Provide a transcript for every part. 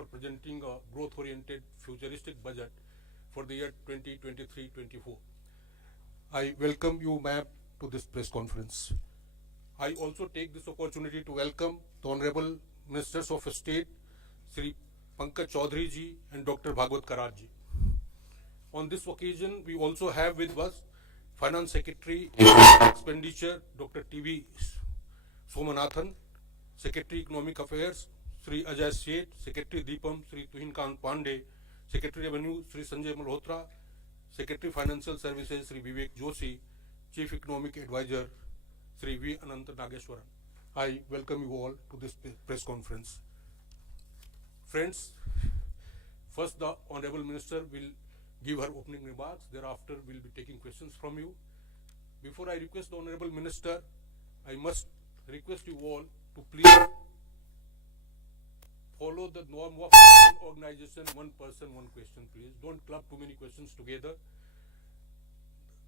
for presenting a growth-oriented, futuristic budget for the year 2023-24. I welcome you, ma'am, to this press conference. I also take this opportunity to welcome the Honorable Ministers of State, Sri Pankaj Chaudhary ji and Dr. Bhagwat Karaj ji. On this occasion, we also have with us Finance Secretary Expenditure, Dr. T.V. Somanathan, Secretary Economic Affairs, Sri Ajay Seth, Secretary Deepam, Sri Tuhin Kant Pandey, Secretary Revenue, Sri Sanjay Malhotra, Secretary Financial Services, Sri Vivek Joshi, Chief Economic Advisor, Sri V. Ananta Nageshwaran. I welcome you all to this press conference. Friends, first the Honorable Minister will give her opening remarks. Thereafter, we'll be taking questions from you. Before I request the Honorable Minister, I must request you all to please follow the norm of organization, one person, one question, please. Don't club too many questions together.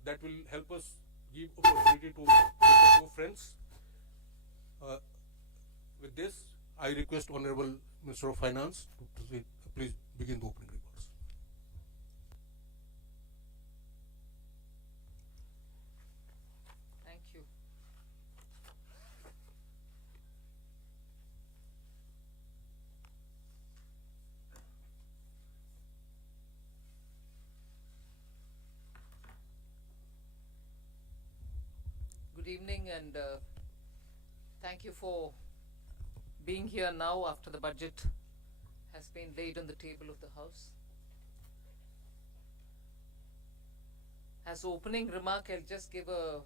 That will help us give opportunity to more friends. With this, I request Honorable Minister of Finance to please begin the opening remarks. Thank you. Good evening, and thank you for being here now after the budget has been laid on the table of the House. As opening remark, I'll just give a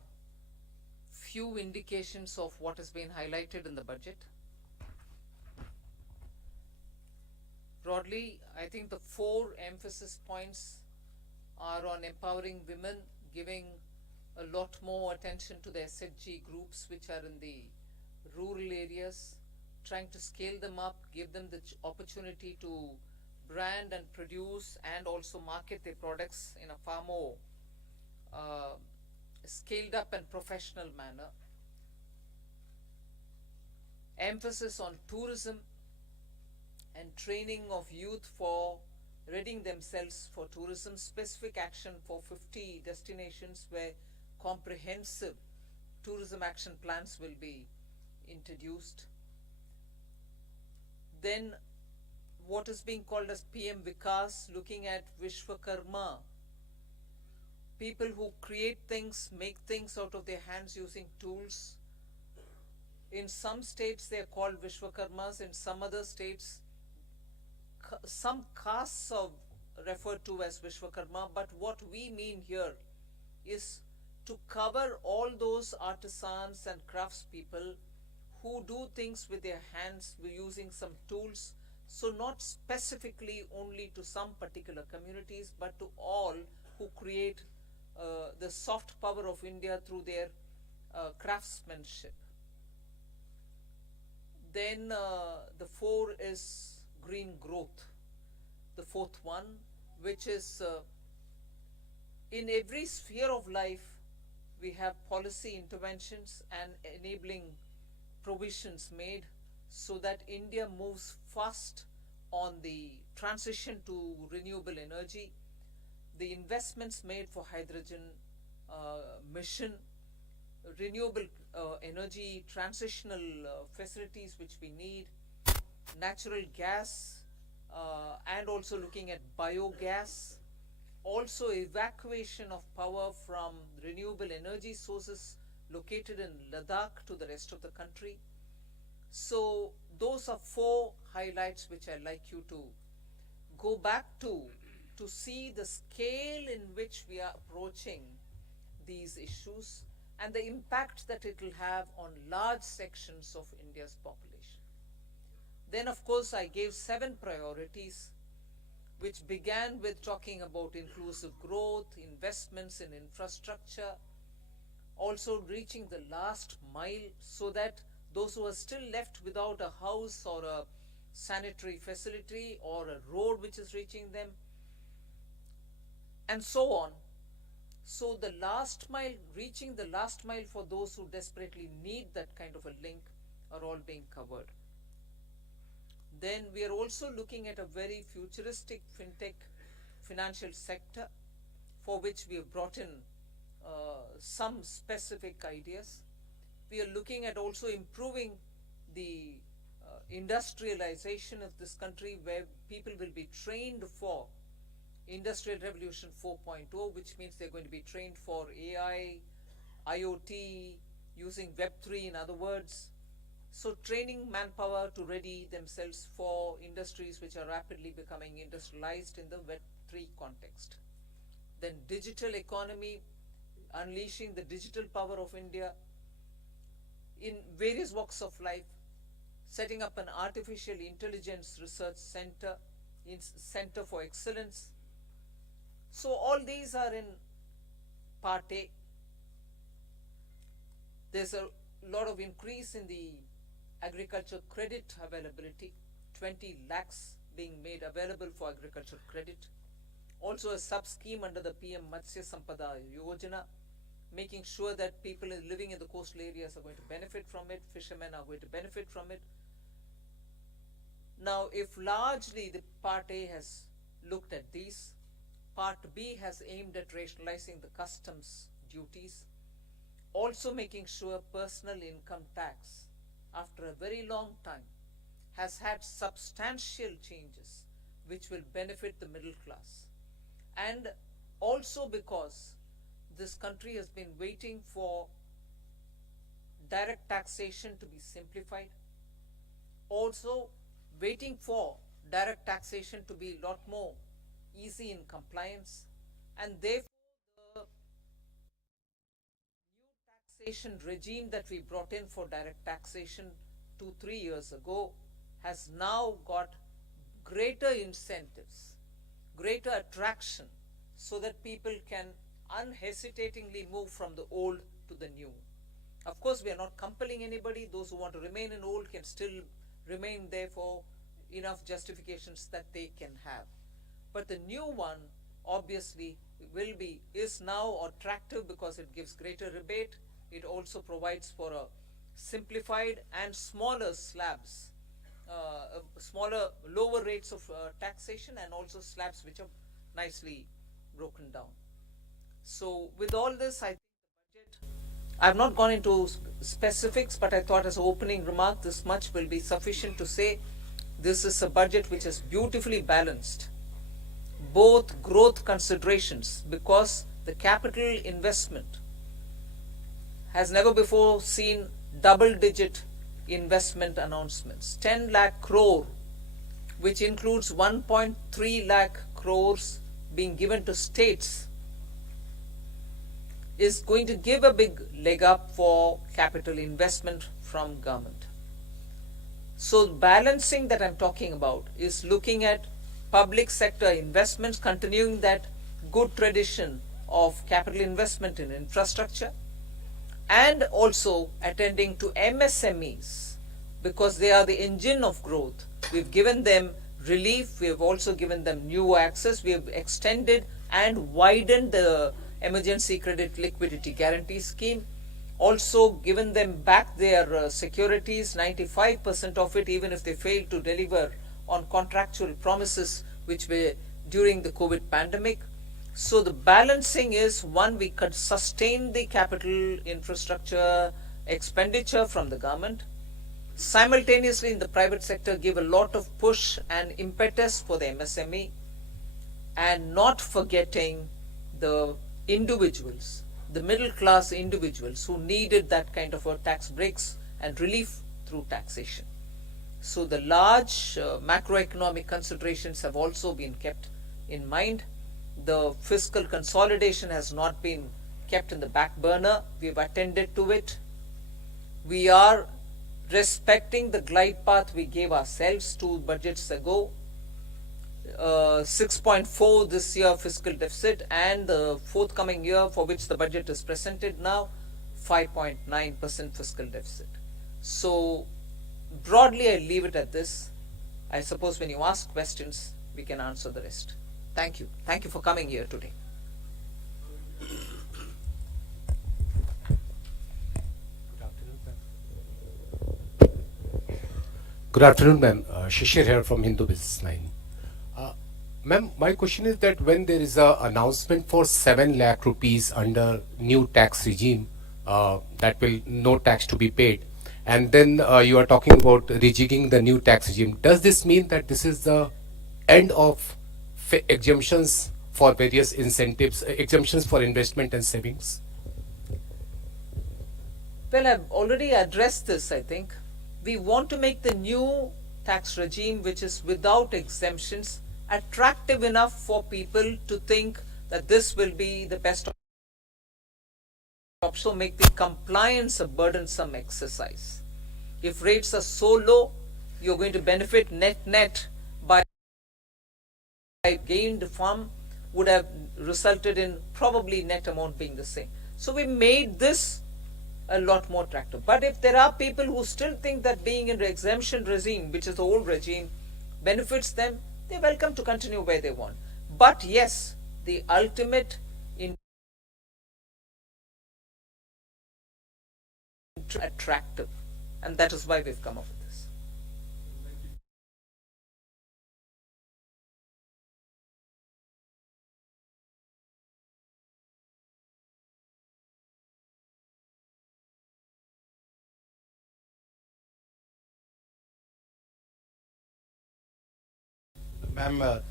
few indications of what has been highlighted in the budget. Broadly, I think the 4 emphasis points are on empowering women, giving a lot more attention to the SHG groups which are in the rural areas, trying to scale them up, give them the opportunity to brand and produce and also market their products in a far more scaled up and professional manner. Emphasis on tourism and training of youth for readying themselves for tourism, specific action for 50 destinations where comprehensive tourism action plans will be introduced. Then what is being called as PM Vikas, looking at Vishwakarma, people who create things, make things out of their hands using tools. In some states they are called Vishwakarmas, in some other states some castes are referred to as Vishwakarma, but what we mean here is to cover all those artisans and craftspeople who do things with their hands using some tools, so not specifically only to some particular communities, but to all who create the soft power of India through their craftsmanship. Then the 4 is green growth, the 4th one, which is in every sphere of life we have policy interventions and enabling provisions made so that India moves fast on the transition to renewable energy, the investments made for hydrogen mission, renewable energy transitional facilities which we need, natural gas, and also looking at biogas, also evacuation of power from renewable energy sources located in Ladakh to the rest of the country. So those are 4 highlights which I'd like you to go back to see the scale in which we are approaching these issues and the impact that it will have on large sections of India's population. Then of course I gave 7 priorities which began with talking about inclusive growth, investments in infrastructure, also reaching the last mile so that those who are still left without a house or a sanitary facility or a road which is reaching them, and so on. So the last mile, reaching the last mile for those who desperately need that kind of a link are all being covered. Then we are also looking at a very futuristic fintech financial sector, for which we have brought in some specific ideas. We are looking at also improving the industrialization of this country, where people will be trained for Industrial Revolution 4.0, which means they're going to be trained for AI, IoT, using Web3 in other words. So training manpower to ready themselves for industries which are rapidly becoming industrialized in the Web3 context. Then digital economy, unleashing the digital power of India in various walks of life, setting up an artificial intelligence research center, center for excellence. So all these are in part A. There's a lot of increase in the agriculture credit availability, 20 lakhs being made available for agriculture credit. Also a sub-scheme under the PM Matsya Sampada Yojana, making sure that people living in the coastal areas are going to benefit from it, fishermen are going to benefit from it. Now, if largely the part A has looked at these, part B has aimed at rationalizing the customs duties, also making sure personal income tax, after a very long time, has had substantial changes which will benefit the middle class. And also because this country has been waiting for direct taxation to be simplified, also waiting for direct taxation to be a lot more easy in compliance, and therefore the new taxation regime that we brought in for direct taxation 2-3 years ago has now got greater incentives, greater attraction, so that people can unhesitatingly move from the old to the new. Of course, we are not compelling anybody. Those who want to remain in old can still remain there for enough justifications that they can have. But the new one obviously is now attractive because it gives greater rebate. It also provides for a simplified and smaller slabs, lower rates of taxation, and also slabs which are nicely broken down. So with all this, I think the budget, I've not gone into specifics, but I thought as an opening remark, this much will be sufficient to say this is a budget which is beautifully balanced, both growth considerations, because the capital investment has never before seen double-digit investment announcements. 10 lakh crore, which includes 1.3 lakh crores being given to states, is going to give a big leg up for capital investment from government. So balancing that I'm talking about is looking at public sector investments, continuing that good tradition of capital investment in infrastructure, and also attending to MSMEs, because they are the engine of growth. We've given them relief, we have also given them new access, we have extended and widened the emergency credit liquidity guarantee scheme, also given them back their securities, 95% of it, even if they fail to deliver on contractual promises which were during the COVID pandemic. So the balancing is, one, we could sustain the capital infrastructure expenditure from the government, simultaneously in the private sector give a lot of push and impetus for the MSME, and not forgetting the individuals, the middle class individuals who needed that kind of a tax breaks and relief through taxation. So the large macroeconomic considerations have also been kept in mind. The fiscal consolidation has not been kept in the back burner. We've attended to it. We are respecting the glide path we gave ourselves 2 budgets ago. 6.4 this year fiscal deficit, and the forthcoming year for which the budget is presented now, 5.9% fiscal deficit. So broadly I leave it at this. I suppose when you ask questions, we can answer the rest. Thank you. Thank you for coming here today. Good afternoon, ma'am. Shishir here from Hindu Business Line. Ma'am, my question is that when there is a announcement for 7 lakh rupees under new tax regime, that will no tax to be paid, and then you are talking about rejigging the new tax regime, does this mean that this is the end of exemptions for various incentives, exemptions for investment and savings? Well, I've already addressed this, I think. We want to make the new tax regime, which is without exemptions, attractive enough for people to think that this will be the best option. So make the compliance a burdensome exercise. If rates are so low, you're going to benefit net by gained from would have resulted in probably net amount being the same. So we made this a lot more attractive. But if there are people who still think that being in the exemption regime, which is the old regime, benefits them, they're welcome to continue where they want. But yes, the ultimate attractive, and that is why we've come up with this. Ma'am,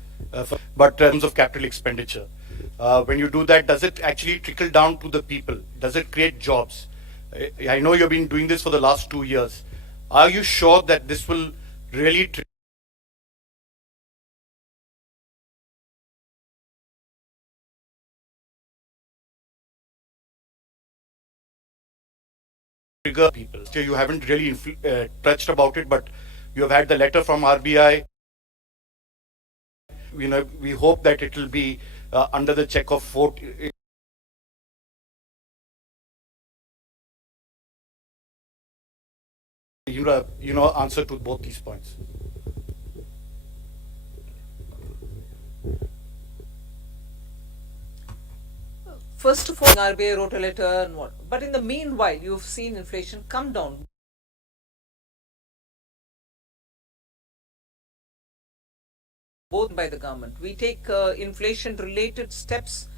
but in terms of capital expenditure, when you do that, does it actually trickle down to the people? Does it create jobs? I know you've been doing this for the last 2 years. Are you sure that this will really trigger people? You haven't really touched about it, but you have had the letter from RBI. We hope that it will be under the check of vote. Answer to both these points. First of all, RBI wrote a letter and what. But in the meanwhile, you've seen inflation come down. Both by the government. We take inflation-related steps.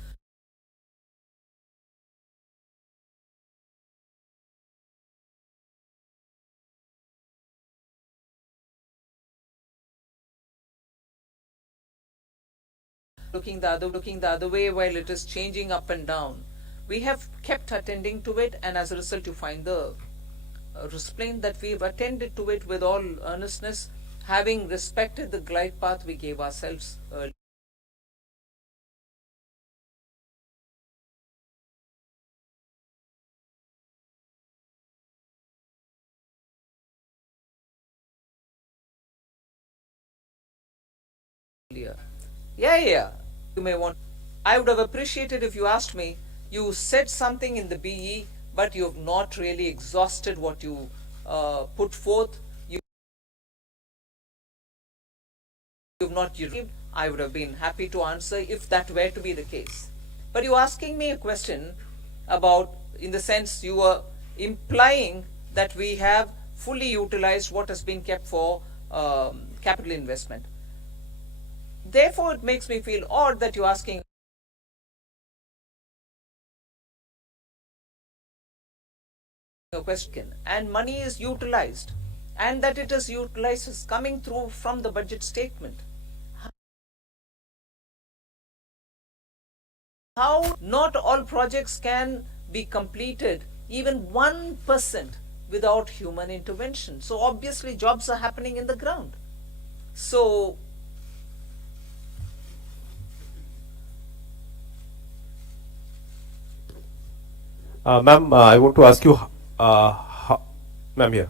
Looking the other way while it is changing up and down. We have kept attending to it, and as a result, you find the explain that we've attended to it with all earnestness, having respected the glide path we gave ourselves earlier. Yeah. You may want. I would have appreciated if you asked me. You said something in the BE, but you have not really exhausted what you put forth. You've not received. I would have been happy to answer if that were to be the case. But you're asking me a question about, in the sense you were implying that we have fully utilized what has been kept for capital investment. Therefore, it makes me feel odd that you're asking a question and money is utilized, and that it is utilized is coming through from the budget statement. How not all projects can be completed, even 1%, without human intervention. So obviously jobs are happening in the ground. So Ma'am, I want to ask you, ma'am here.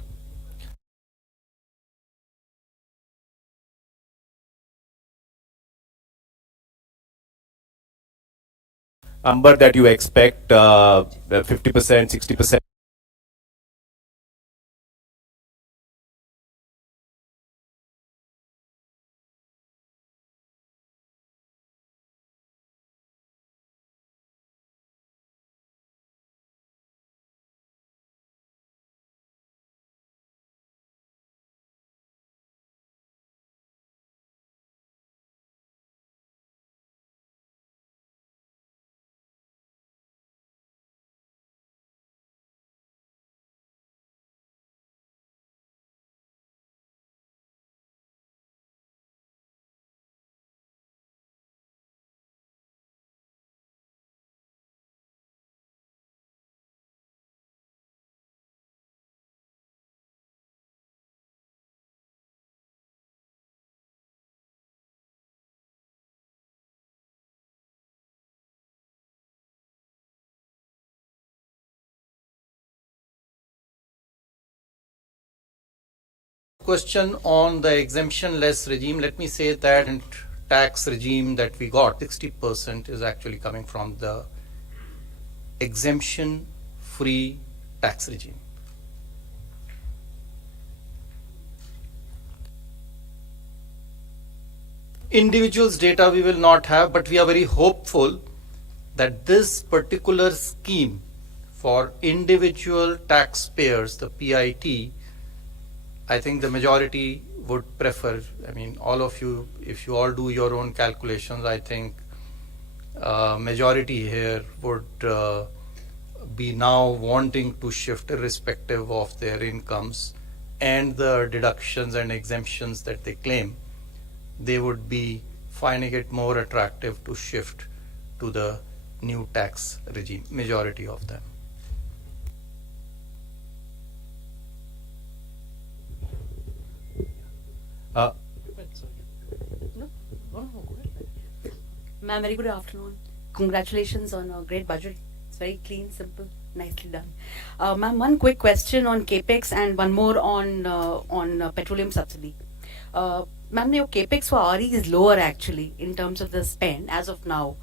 Number that you expect, 50%, 60%. question on the exemption-less regime, let me say that tax regime that we got, 60% is actually coming from the exemption-free tax regime. Individuals data we will not have, but we are very hopeful that this particular scheme for individual taxpayers, the PIT, I think the majority would prefer. I mean, all of you, if you all do your own calculations, I think majority here would be now wanting to shift irrespective of their incomes and the deductions and exemptions that they claim. They would be finding it more attractive to shift to the new tax regime, majority of them. Ma'am, very good afternoon. Congratulations on a great budget. It's very clean, simple, nicely done. Ma'am, one quick question on Capex and one more on petroleum subsidy. Ma'am, your Capex for RE is lower actually in terms of the spend as of now.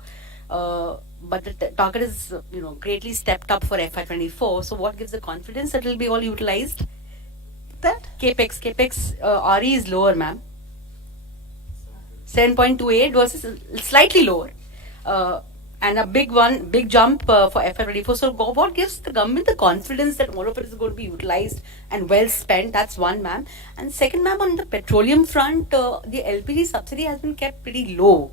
But the target is greatly stepped up for FY24. So what gives the confidence that it will be all utilized? That Capex RE is lower, ma'am. 7.28 versus slightly lower, and a big jump for FY24. So what gives the government the confidence that all of it is going to be utilized and well spent? That's one, ma'am. And second, ma'am, on the petroleum front, the LPG subsidy has been kept pretty low.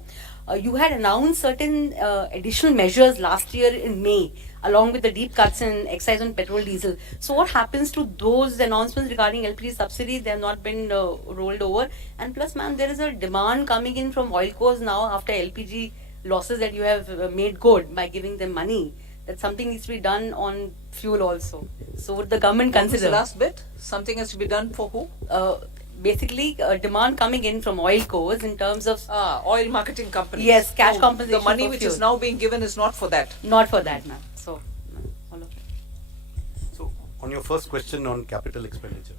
You had announced certain additional measures last year in May, along with the deep cuts in excise on petrol, diesel. So what happens to those announcements regarding LPG subsidy? They have not been rolled over. And plus, ma'am, there is a demand coming in from oil cores now after LPG losses that you have made good by giving them money. That something needs to be done on fuel also. So would the government consider? What was the last bit? Something has to be done for who? Basically, demand coming in from oil cores in terms of oil marketing companies. Yes, cash compensation. The money for which fuel. is now being given is not for that. Not for that, ma'am. So, all of it. So, on your first question on capital expenditure.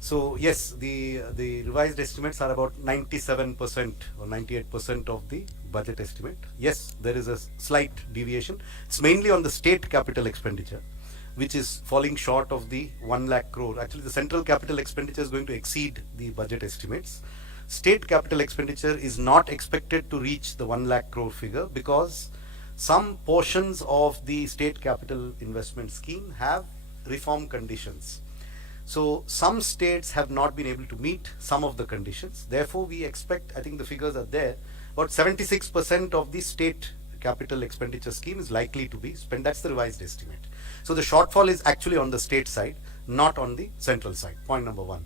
So, yes, the revised estimates are about 97% or 98% of the budget estimate. Yes, there is a slight deviation. It's mainly on the state capital expenditure, which is falling short of the 1 lakh crore. Actually, the central capital expenditure is going to exceed the budget estimates. State capital expenditure is not expected to reach the 1 lakh crore figure because some portions of the state capital investment scheme have reform conditions. So some states have not been able to meet some of the conditions. Therefore, we expect, I think the figures are there, about 76% of the state capital expenditure scheme is likely to be spent. That's the revised estimate. So the shortfall is actually on the state side, not on the central side. Point number one.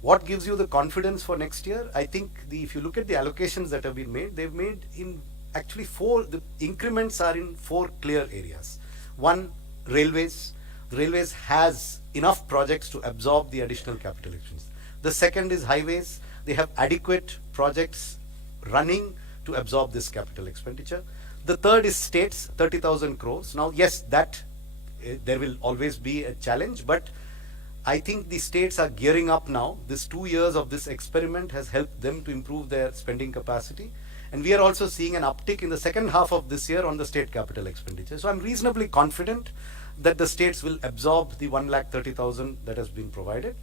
What gives you the confidence for next year? I think if you look at the allocations that have been made, they've made in actually the increments are in 4 clear areas. One, railways. The railways has enough projects to absorb the additional capital expenditure. The second is highways. They have adequate projects running to absorb this capital expenditure. The third is states, 30,000 crores. Now, yes, there will always be a challenge, but I think the states are gearing up now. This 2 years of this experiment has helped them to improve their spending capacity. And we are also seeing an uptick in the second half of this year on the state capital expenditure. So I'm reasonably confident that the states will absorb the 1,30,000 that has been provided.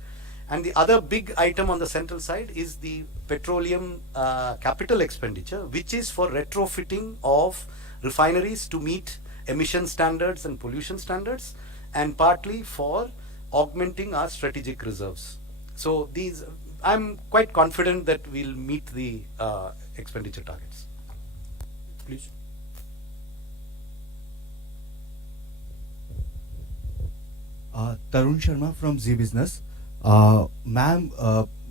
And the other big item on the central side is the petroleum capital expenditure, which is for retrofitting of refineries to meet emission standards and pollution standards, and partly for augmenting our strategic reserves. So I'm quite confident that we'll meet the expenditure targets. Please. Tarun Sharma from Zee business. Ma'am,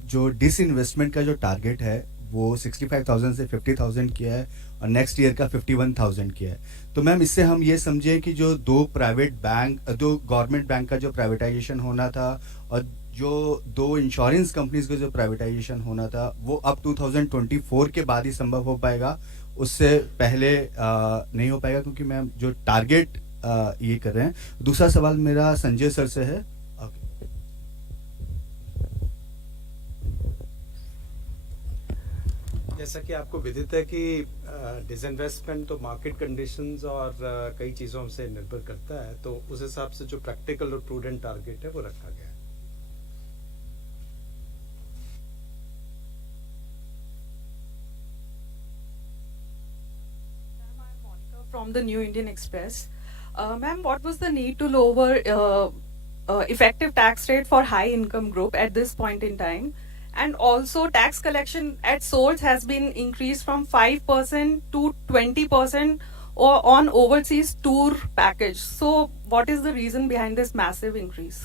जो disinvestment का जो target है वो 65,000 से 50,000 किया है और next year का 51,000 किया है. तो मैम, इससे हम ये समझे कि जो दो गवर्नमेंट बैंक का जो प्राइवेटाइजेशन होना था और जो 2 इंश्योरेंस कंपनीज का जो प्राइवेटाइजेशन होना था वो अब 2024 के बाद ही संभव हो पाएगा, उससे पहले नहीं हो पाएगा, क्योंकि मैम जो टारगेट ये कर रहे हैं. दूसरा सवाल मेरा संजय सर से है. जैसा कि आपको विदित है कि डिसइन्वेस्टमेंट तो मार्केट कंडीशंस और कई चीज़ों से निर्भर करता है, तो उस हिसाब से जो प्रैक्टिकल और प्रूडेंट टारगेट है वो रखा गया है। From the New Indian Express. Ma'am, what was the need to lower effective tax rate for high income group at this point in time? And also tax collection at source has been increased from 5% to 20% or on overseas tour package. So what is the reason behind this massive increase?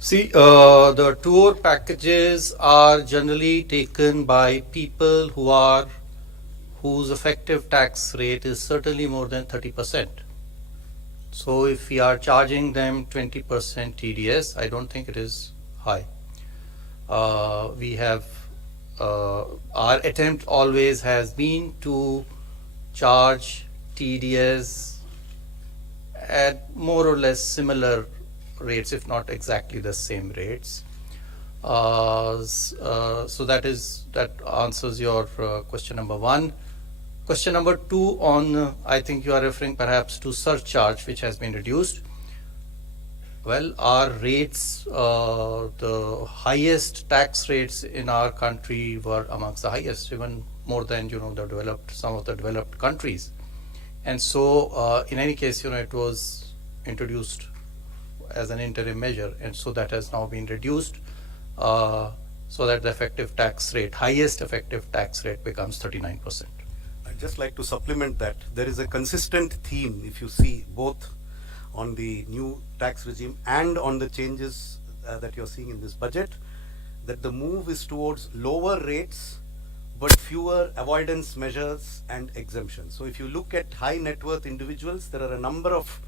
See, the tour packages are generally taken by people whose effective tax rate is certainly more than 30%. So if we are charging them 20% TDS, I don't think it is high. We have our attempt always has been to charge TDS at more or less similar rates, if not exactly the same rates. So that answers your question number one. Question number two on, I think you are referring perhaps to surcharge, which has been reduced. Well, our rates, the highest tax rates in our country were amongst the highest, even more than some of the developed countries. And so, in any case, it was introduced as an interim measure, and so that has now been reduced, so that the effective tax rate, highest effective tax rate, becomes 39%. I'd just like to supplement that. There is a consistent theme, if you see, both on the new tax regime and on the changes that you're seeing in this budget, that the move is towards lower rates but fewer avoidance measures and exemptions. So if you look at high net worth individuals, there are a number of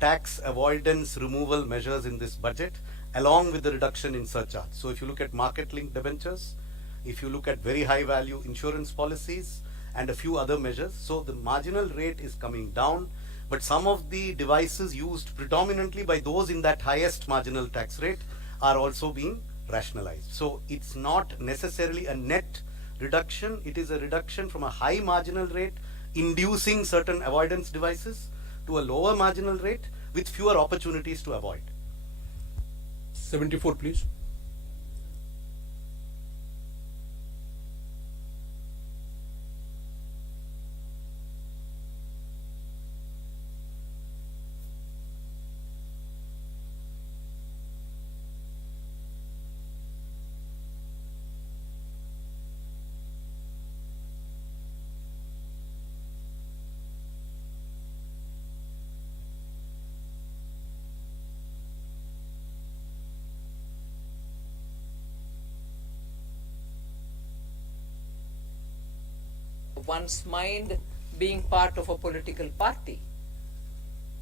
tax avoidance removal measures in this budget, along with the reduction in surcharge. So if you look at market linked debentures, if you look at very high value insurance policies, and a few other measures. So the marginal rate is coming down, but some of the devices used predominantly by those in that highest marginal tax rate are also being rationalized. So it's not necessarily a net reduction, it is a reduction from a high marginal rate inducing certain avoidance devices to a lower marginal rate with fewer opportunities to avoid. 74, please. One's mind being part of a political party.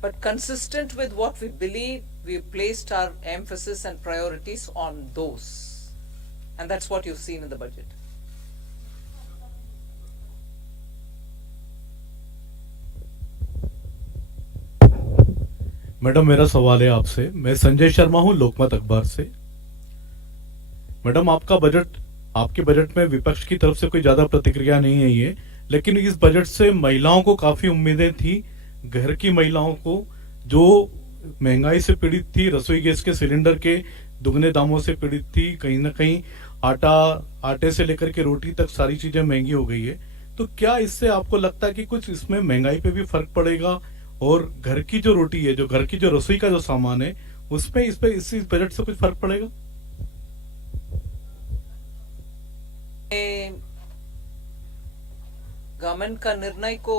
But consistent with what we believe, we placed our emphasis and priorities on those. And that's what you've seen in the budget. Madam, मेरा सवाल है आपसे। मैं संजय शर्मा हूं, लोकमत अखबार से। Madam, आपके budget में विपक्ष की तरफ से कोई ज्यादा प्रतिक्रिया नहीं है ये, लेकिन इस बजट से महिलाओं को काफी उम्मीदें थी। घर की महिलाओं को जो महंगाई से पीड़ित थी, रसोई गैस के सिलेंडर के दुगने दामों से पीड़ित थी, कहीं ना कहीं आटे से लेकर के रोटी तक सारी चीजें महंगी हो गई है। तो क्या इससे आपको लगता है कि कुछ इसमें महंगाई पे भी फर्क पड़ेगा, और घर की जो रोटी है, जो घर की जो रसोई का जो सामान है, उसमें इस बजट से कुछ फर्क पड़ेगा? गवर्नमेंट का निर्णय को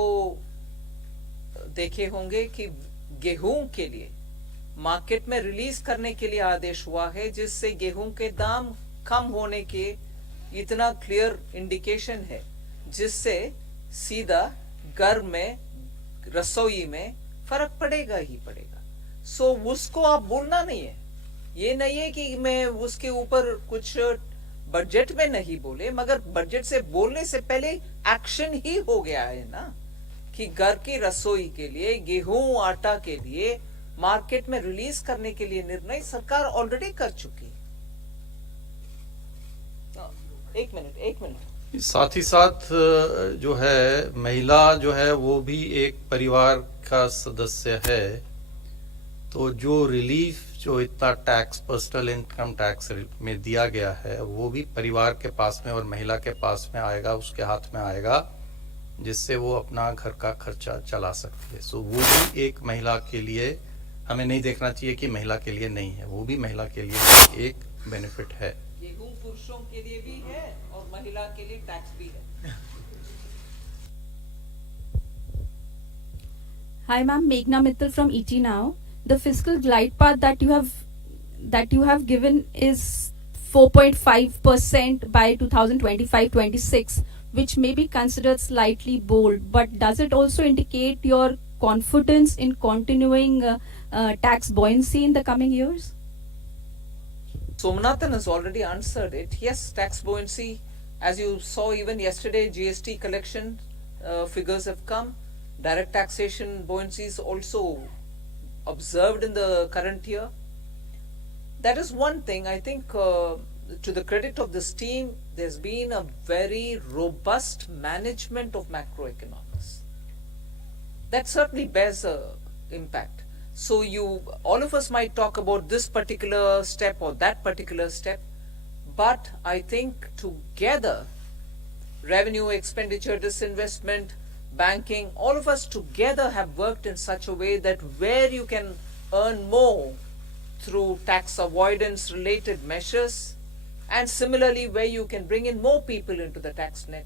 देखे होंगे कि गेहूं के लिए मार्केट में रिलीज करने के लिए आदेश हुआ है, जिससे गेहूं के दाम कम होने के इतना क्लियर इंडिकेशन है, जिससे सीधा घर में रसोई में फर्क पड़ेगा ही पड़ेगा। सो उसको आप बोलना नहीं है, ये नहीं है कि मैं उसके ऊपर कुछ बजट में नहीं बोले, मगर बजट से बोलने से पहले एक्शन ही हो गया है ना, कि घर की रसोई के लिए गेहूं आटा के लिए मार्केट में रिलीज करने के लिए निर्णय सरकार ऑलरेडी कर चुकी है। एक मिनट साथ ही साथ जो है महिला जो है वो भी एक परिवार का सदस्य है, तो जो रिलीफ जो इतना टैक्स पर्सनल इनकम टैक्स में दिया गया है वो भी परिवार के पास में और महिला के पास में आएगा, उसके हाथ में आएगा, जिससे वो अपना घर का खर्चा चला सकती है। सो वो भी एक महिला के लिए हमें नहीं देखना चाहिए कि महिला के लिए नहीं है, वो भी महिला के लिए एक बेनिफिट है। गेहूं पुरुषों के लिए भी है और महिला के लिए टैक्स भी है। Hi ma'am, Meghna Mittal from ET Now. The fiscal glide path that you have given is 4.5% by 2025-26, which may be considered slightly bold, but does it also indicate your confidence in continuing tax buoyancy in the coming years? Somnathan has already answered it. Yes, tax buoyancy, as you saw even yesterday, GST collection figures have come. Direct taxation buoyancy is also observed in the current year. That is one thing. I think to the credit of this team, there's been a very robust management of macroeconomics. That certainly bears a impact. So all of us might talk about this particular step or that particular step, but I think together, revenue, expenditure, disinvestment, banking, all of us together have worked in such a way that where you can earn more through tax avoidance related measures, and similarly where you can bring in more people into the tax net,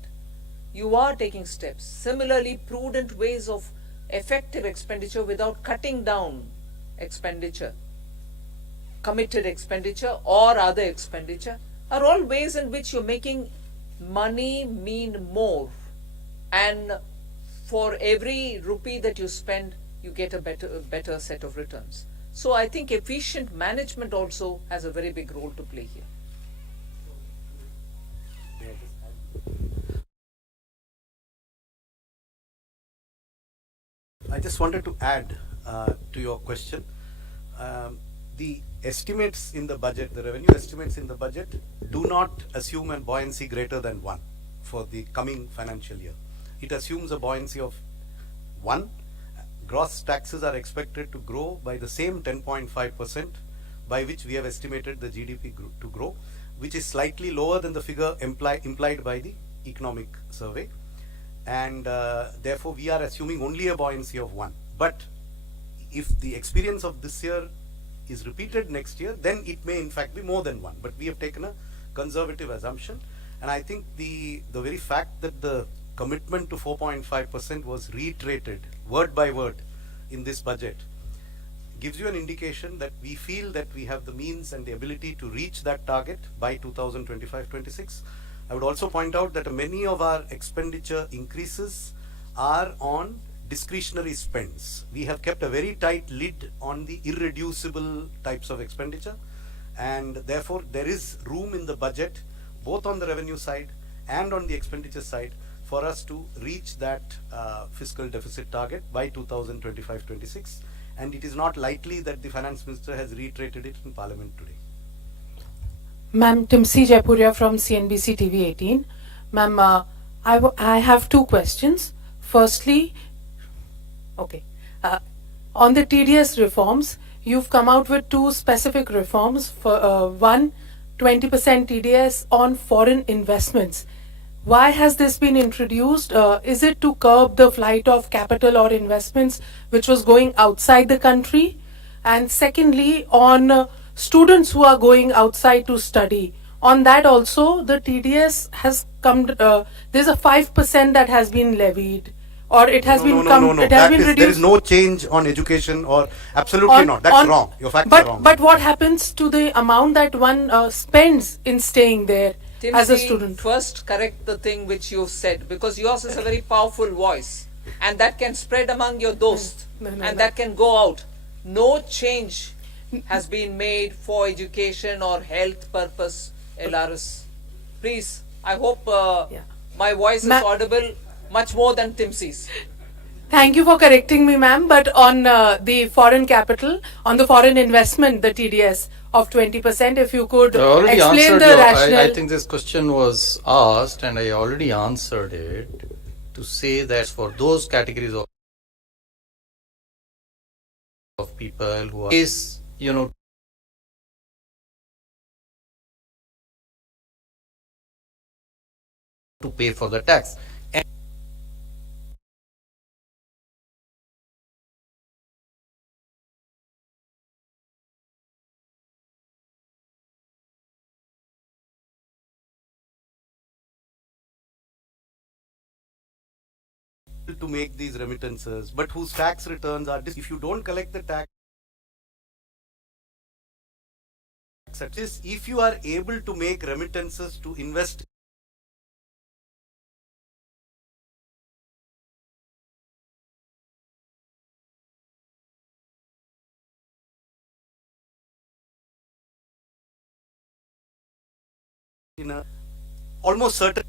you are taking steps. Similarly, prudent ways of effective expenditure without cutting down expenditure, committed expenditure or other expenditure, are all ways in which you're making money mean more, and for every rupee that you spend, you get a better set of returns. So I think efficient management also has a very big role to play here. I just wanted to add to your question. The estimates in the budget, the revenue estimates in the budget, do not assume a buoyancy greater than 1 for the coming financial year. It assumes a buoyancy of 1. Gross taxes are expected to grow by the same 10.5% by which we have estimated the GDP to grow, which is slightly lower than the figure implied by the economic survey. And therefore we are assuming only a buoyancy of 1. But if the experience of this year is repeated next year, then it may in fact be more than 1. But we have taken a conservative assumption, and I think the very fact that the commitment to 4.5% was reiterated word by word in this budget gives you an indication that we feel that we have the means and the ability to reach that target by 2025-26. I would also point out that many of our expenditure increases are on discretionary spends. We have kept a very tight lid on the irreducible types of expenditure, and therefore there is room in the budget both on the revenue side and on the expenditure side for us to reach that fiscal deficit target by 2025-26, and it is not likely that the finance minister has reiterated it in parliament today. Ma'am, Timsi Jaipuria from CNBC TV 18. Ma'am, I have two questions. Firstly, on the TDS reforms, you've come out with two specific reforms. For one, 20% TDS on foreign investments. Why has this been introduced? Is it to curb the flight of capital or investments which was going outside the country? And secondly, on students who are going outside to study, on that also the TDS has come, there's a 5% that has been levied, or it has been reduced. There is no change on education, or absolutely not. That's wrong. Your facts are wrong. But what happens to the amount that one spends in staying there as a student? First correct the thing which you've said, because yours is a very powerful voice, and that can spread among your dosts, and that can go out. No change has been made for education or health purpose, LRS. Please, I hope my voice is audible much more than Timsi's. Thank you for correcting me, ma'am. But on the foreign capital, on the foreign investment, the TDS, of 20%. If you could I already explain answered the your, rationale. I think this question was asked and I already answered it to say that for those categories of people who are to pay for the tax. And to make these remittances, but whose tax returns are, if you don't collect the tax, if you are able to make remittances to invest in a almost certain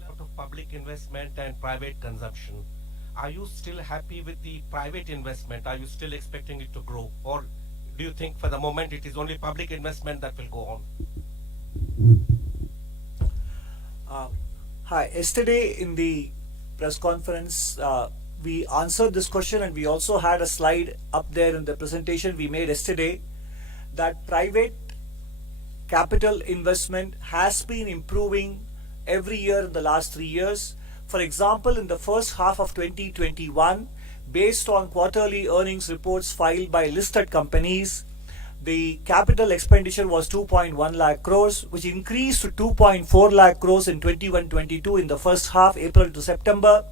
lot of public investment and private consumption. Are you still happy with the private investment? Are you still expecting it to grow? Or do you think for the moment it is only public investment that will go on? Hi, yesterday in the press conference, we answered this question, and we also had a slide up there in the presentation we made yesterday that private capital investment has been improving every year in the last 3 years. For example, in the first half of 2021, based on quarterly earnings reports filed by listed companies, the capital expenditure was 2.1 lakh crores, which increased to 2.4 lakh crores in 21-22 in the first half, April to September,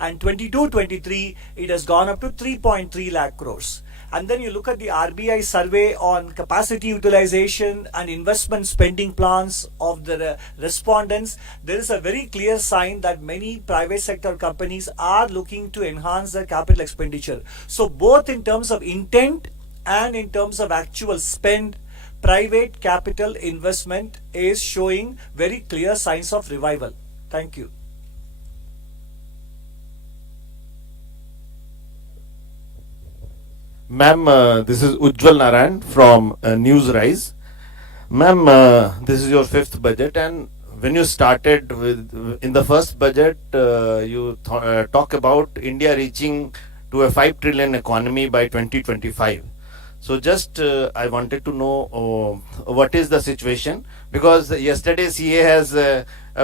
and 22-23 it has gone up to 3.3 lakh crores. And then you look at the RBI survey on capacity utilization and investment spending plans of the respondents. There is a very clear sign that many private sector companies are looking to enhance their capital expenditure. So both in terms of intent and in terms of actual spend, private capital investment is showing very clear signs of revival. Thank you. Ma'am, this is Ujjwal Narayan from Newsrise. Ma'am, this is your 5th budget, and when you started with in the first budget, you talk about India reaching to a 5 trillion economy by 2025. So just I wanted to know what is the situation, because yesterday CA has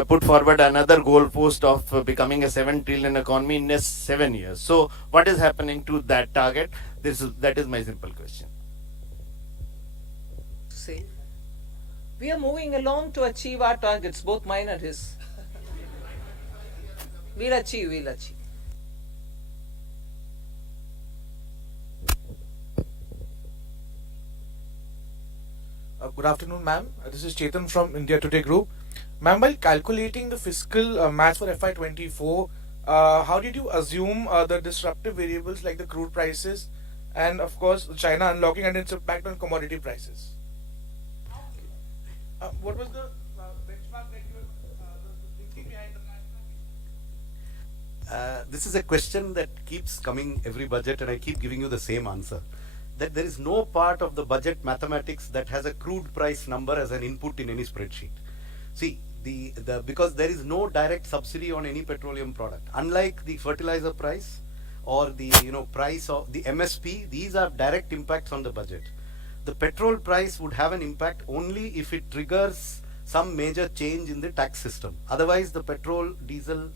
put forward another goal post of becoming a 7 trillion economy in next 7 years. So what is happening to that target? That is my simple question. Say, we are moving along to achieve our targets, both mine and his. We'll achieve, we'll achieve. Good afternoon, ma'am. This is Chetan from India Today Group. Ma'am, while calculating the fiscal maths for FY24, how did you assume the disruptive variables like the crude prices and, of course, China unlocking and its impact on commodity prices? What was the benchmark that you the thinking behind the this is a question that keeps coming every budget, and I keep giving you the same answer. That there is no part of the budget mathematics that has a crude price number as an input in any spreadsheet. See, because there is no direct subsidy on any petroleum product. Unlike the fertilizer price or the price of the MSP, these are direct impacts on the budget. The petrol price would have an impact only if it triggers some major change in the tax system. Otherwise, the petrol, diesel,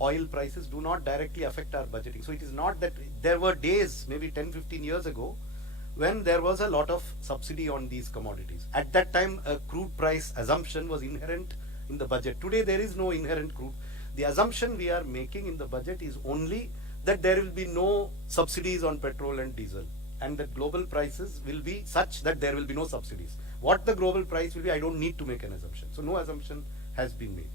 oil prices do not directly affect our budgeting. So it is not that there were days, maybe 10-15 years ago, when there was a lot of subsidy on these commodities. At that time, a crude price assumption was inherent in the budget. Today, there is no inherent crude. The assumption we are making in the budget is only that there will be no subsidies on petrol and diesel, and that global prices will be such that there will be no subsidies. What the global price will be, I don't need to make an assumption. So no assumption has been made.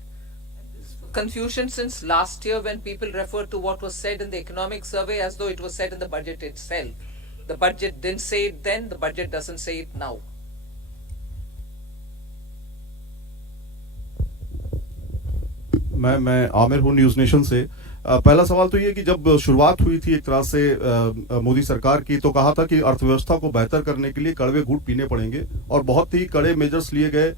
Confusion since last year when people referred to what was said in the economic survey as though it was said in the budget itself. The budget didn't say it then, the budget doesn't say it now. मैं आमिर हूँ news nation से. पहला सवाल तो ये कि जब शुरुआत हुई थी एक तरह से मोदी सरकार की, तो कहा था कि अर्थव्यवस्था को बेहतर करने के लिए कड़वे घूंट पीने पड़ेंगे और बहुत ही कड़े मेजर्स लिए गए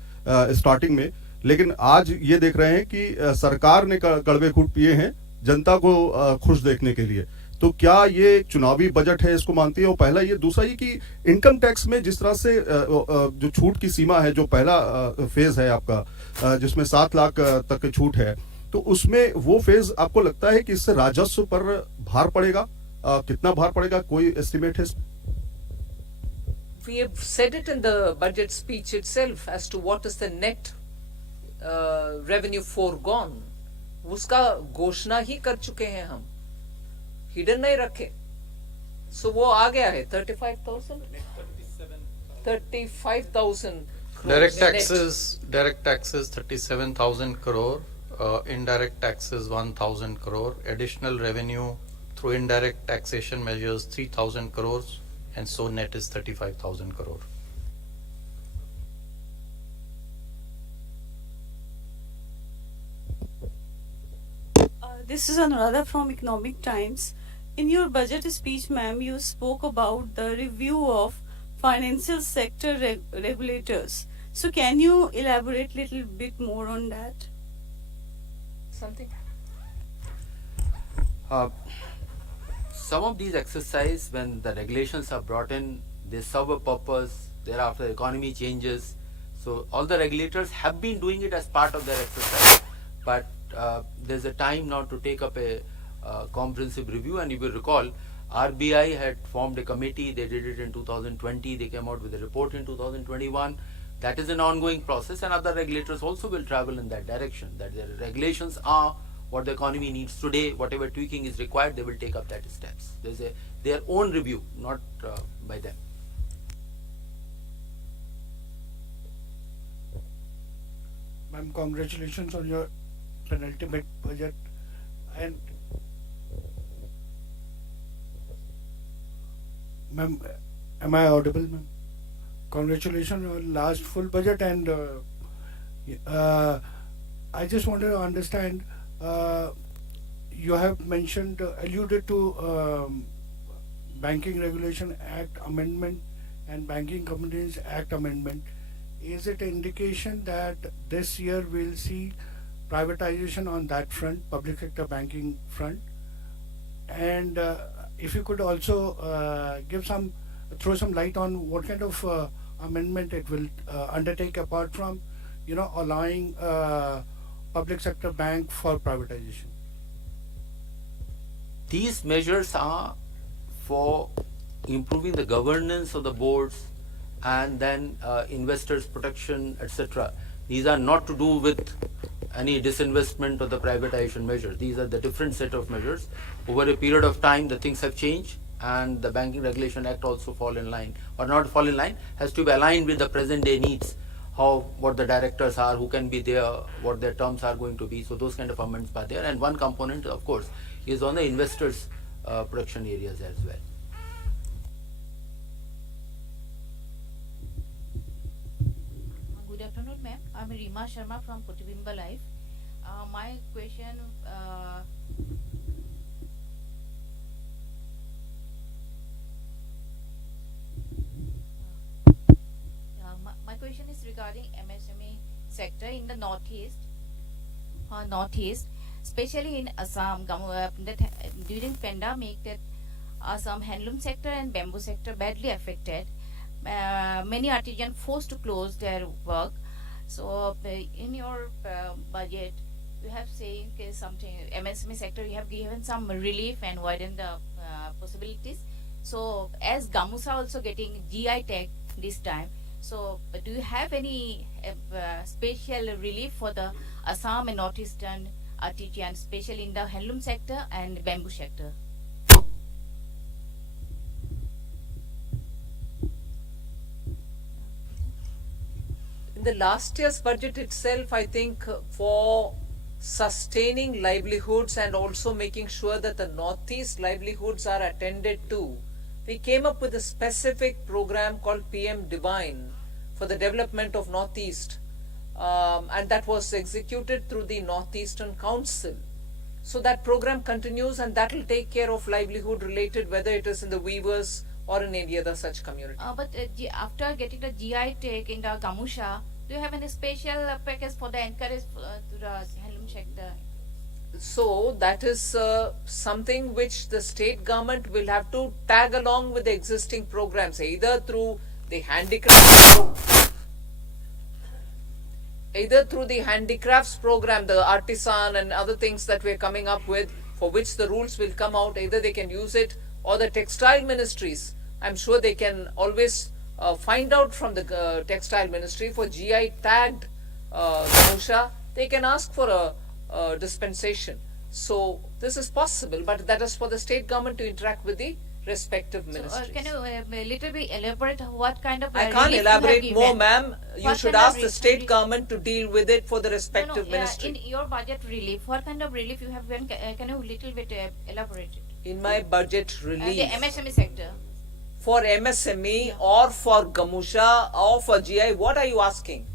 स्टार्टिंग में। लेकिन आज ये देख रहे हैं कि सरकार ने कड़वे घूंट पिए हैं जनता को खुश देखने के लिए। तो क्या ये चुनावी बजट है, इसको मानती है? और पहला ये, दूसरा ये कि इनकम टैक्स में जिस तरह से जो छूट की सीमा है, जो पहला फेज है आपका जिसमें 7 लाख तक की छूट है, तो उसमें वो फेज आपको लगता है कि इससे राजस्व पर भार पड़ेगा? कितना भार पड़ेगा, कोई एस्टिमेट है? We have said it in the budget speech itself as to what is the net revenue foregone. उसका घोषणा ही कर चुके हैं हम, हिडन नहीं रखे। सो वो आ गया है 35,000 direct taxes 37,000 crore, indirect taxes 1,000 crore, additional revenue through indirect taxation measures 3,000 crores, and so net is 35,000 crore. This is Anuradha from Economic Times. In your budget speech, ma'am, you spoke about the review of financial sector regulators. So can you elaborate a little bit more on that? Something. Some of these exercises, when the regulations are brought in, they serve a purpose. Thereafter, the economy changes. So all the regulators have been doing it as part of their exercise, but there's a time now to take up a comprehensive review. And you will recall, RBI had formed a committee. They did it in 2020. They came out with a report in 2021. That is an ongoing process, and other regulators also will travel in that direction, that their regulations are what the economy needs today. Whatever tweaking is required, they will take up that steps. There's their own review, not by them. Ma'am, congratulations on your penultimate budget. And ma'am, am I audible, ma'am? Congratulations on last full budget, and I just wanted to understand, you have mentioned, alluded to Banking Regulation Act Amendment and Banking Companies Act Amendment. Is it an indication that this year we'll see privatization on that front, public sector banking front? And if you could also throw some light on what kind of amendment it will undertake, apart from, allowing public sector bank for privatization. These measures are for improving the governance of the boards and then investors protection, etc. These are not to do with any disinvestment or the privatization measures. These are the different set of measures. Over a period of time, the things have changed, and the Banking Regulation Act also fall in line, or not fall in line, has to be aligned with the present day needs, what the directors are, who can be there, what their terms are going to be. So those kind of amendments are there, and one component, of course, is on the investors protection areas as well. Good afternoon, ma'am. I'm Rima Sharma from Kotibimba Life. My question, my question is regarding MSME sector in the northeast, especially in Assam. During pandemic, that Assam handloom sector and bamboo sector badly affected. Many artisans forced to close their work. So in your budget, you have saying something MSME sector, you have given some relief and widen the possibilities. So as Gamusa also getting GI tag this time, so do you have any special relief for the Assam and northeastern artisans, especially in the handloom sector and bamboo sector? In the last year's budget itself, I think for sustaining livelihoods and also making sure that the northeast livelihoods are attended to, we came up with a specific program called PM Divine for the development of northeast, and that was executed through the Northeastern Council. So that program continues, and that will take care of livelihood related, whether it is in the weavers or in any other such community. After getting the GI tag in the Gamusha, do you have any special package for the encourage to the handloom sector? So that is something which the state government will have to tag along with the existing programs, either through the handicrafts program, the artisan and other things that we're coming up with, for which the rules will come out. Either they can use it, or the textile ministries. I'm sure they can always find out from the textile ministry for GI tagged Gamusha. They can ask for a dispensation. So this is possible, but that is for the state government to interact with the respective ministries. Can you little bit elaborate what kind of I can't elaborate more, ma'am. You should ask the state government to deal with it for the respective ministry. In your budget relief, what kind of relief you have given? Can you little bit elaborate it? In my budget relief. The MSME sector. For MSME or for Gamusha or for GI, what are you asking?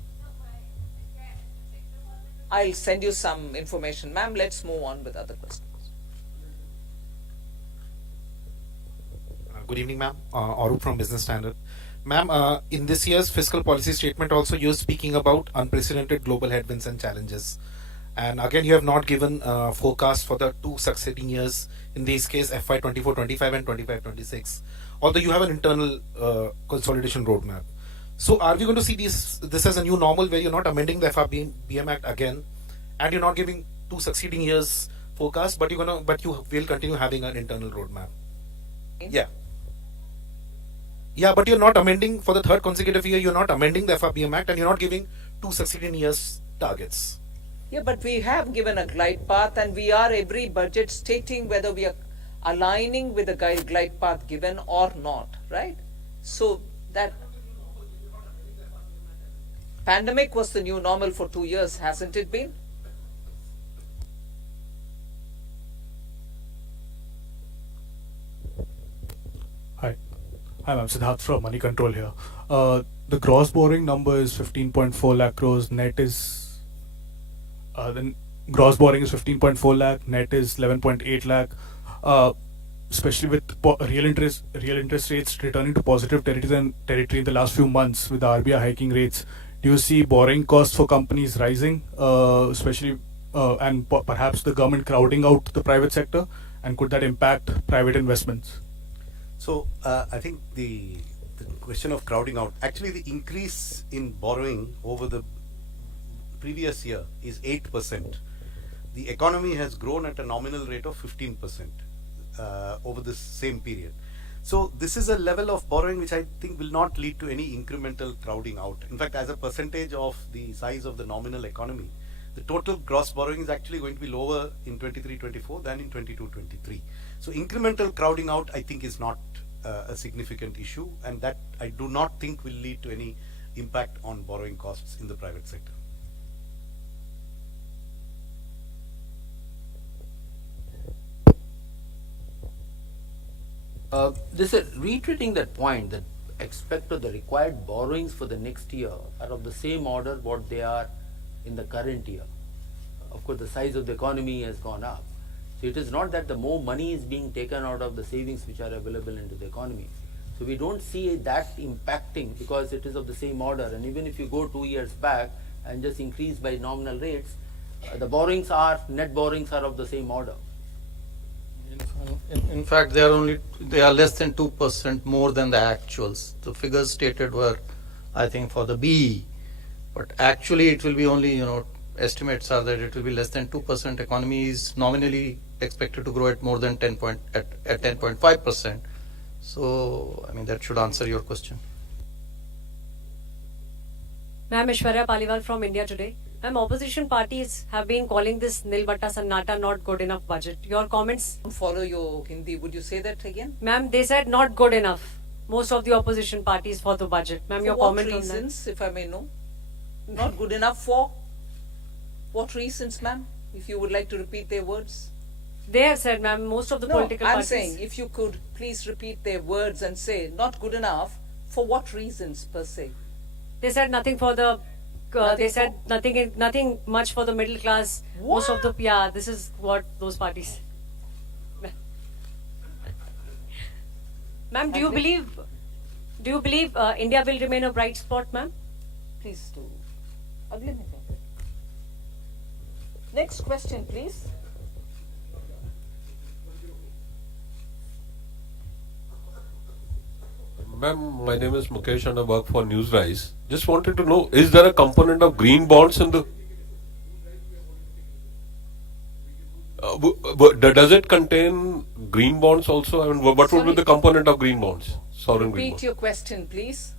I'll send you some information. Ma'am, let's move on with other questions. Good evening, ma'am. Arup from Business Standard. Ma'am, in this year's fiscal policy statement also you're speaking about unprecedented global headwinds and challenges. And again, you have not given forecast for the two succeeding years, in this case FY 24-25 and 25-26, although you have an internal consolidation roadmap. So are we going to see this as a new normal where you're not amending the FRBM Act again, and you're not giving two succeeding years forecast, but you will continue having an internal roadmap? Yeah. Yeah, but you're not amending for the third consecutive year. You're not amending the FRBM Act, and you're not giving two succeeding years targets. Yeah, but we have given a glide path, and we are every budget stating whether we are aligning with the glide path given or not, right? So that pandemic was the new normal for 2 years, hasn't it been? Hi, I'm Siddharth from Money Control here. The gross borrowing number is 15.4 lakh crores. Net is the gross borrowing is 15.4 lakh. Net is 11.8 lakh. Especially with real interest rates returning to positive territory in the last few months, with the RBI hiking rates, do you see borrowing costs for companies rising, especially and perhaps the government crowding out the private sector, and could that impact private investments? So I think the question of crowding out, actually the increase in borrowing over the previous year is 8%. The economy has grown at a nominal rate of 15% over this same period. So this is a level of borrowing which I think will not lead to any incremental crowding out. In fact, as a percentage of the size of the nominal economy, the total gross borrowing is actually going to be lower in 23-24 than in 22-23. So incremental crowding out, I think, is not a significant issue, and that I do not think will lead to any impact on borrowing costs in the private sector. This is reiterating that point, that expect the required borrowings for the next year are of the same order what they are in the current year. Of course, the size of the economy has gone up. So it is not that the more money is being taken out of the savings which are available into the economy. So we don't see that impacting because it is of the same order. And even if you go 2 years back and just increase by nominal rates, the borrowings are, net borrowings are of the same order. In fact, they are less than 2% more than the actuals. The figures stated were, I think, for the BE, but actually it will be only, estimates are that it will be less than 2%. Economy is nominally expected to grow at more than 10.5%. So, I mean, that should answer your question. Ma'am, Ishwarya Paliwal from India Today. Ma'am, opposition parties have been calling this Nil Batta Sannata not good enough budget. Your comments? Follow your Hindi. Would you say that again? Ma'am, they said not good enough. Most of the opposition parties for the budget. Ma'am, your comment on that? For what reasons, if I may know? Not good enough for? What reasons, ma'am? If you would like to repeat their words. They have said, ma'am, most of the political parties. I'm saying, if you could please repeat their words and say, not good enough, for what reasons per se? They said nothing for the they said nothing much for the middle class. Most of the this is what those parties. Ma'am, do you believe India will remain a bright spot, ma'am? Please do. Next question, please. Ma'am, my name is Mukesh and I work for Newsrise. Just wanted to know, is there a component of green bonds in the... does it contain green bonds also? I mean, what would be the component of green bonds? Sovereign green bonds. Repeat your question, please.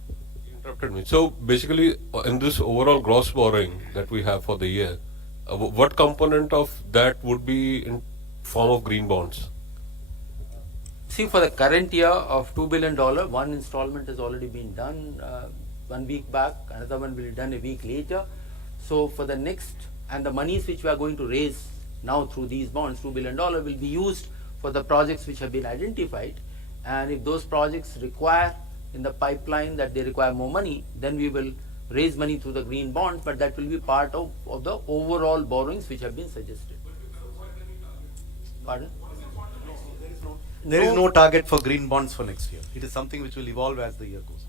Interrupted me. So basically, in this overall gross borrowing that we have for the year, what component of that would be in form of green bonds? See, for the current year of $2 billion, one installment has already been done 1 week back, another one will be done a week later. So for the next, and the monies which we are going to raise now through these bonds, $2 billion, will be used for the projects which have been identified. And if those projects require in the pipeline that they require more money, then we will raise money through the green bonds, but that will be part of the overall borrowings which have been suggested. Pardon? There is no target for green bonds for next year. It is something which will evolve as the year goes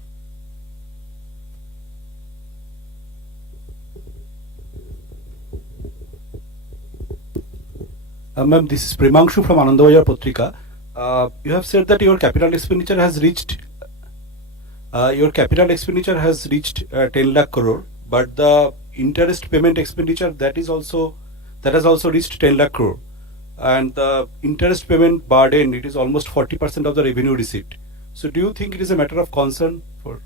on. Ma'am, this is Premanshu from Anandavajar Patrika. You have said that your capital expenditure has reached 10 lakh crore, but the interest payment expenditure that has also reached 10 lakh crore. And the interest payment burden, it is almost 40% of the revenue receipt. So do you think it is a matter of concern for?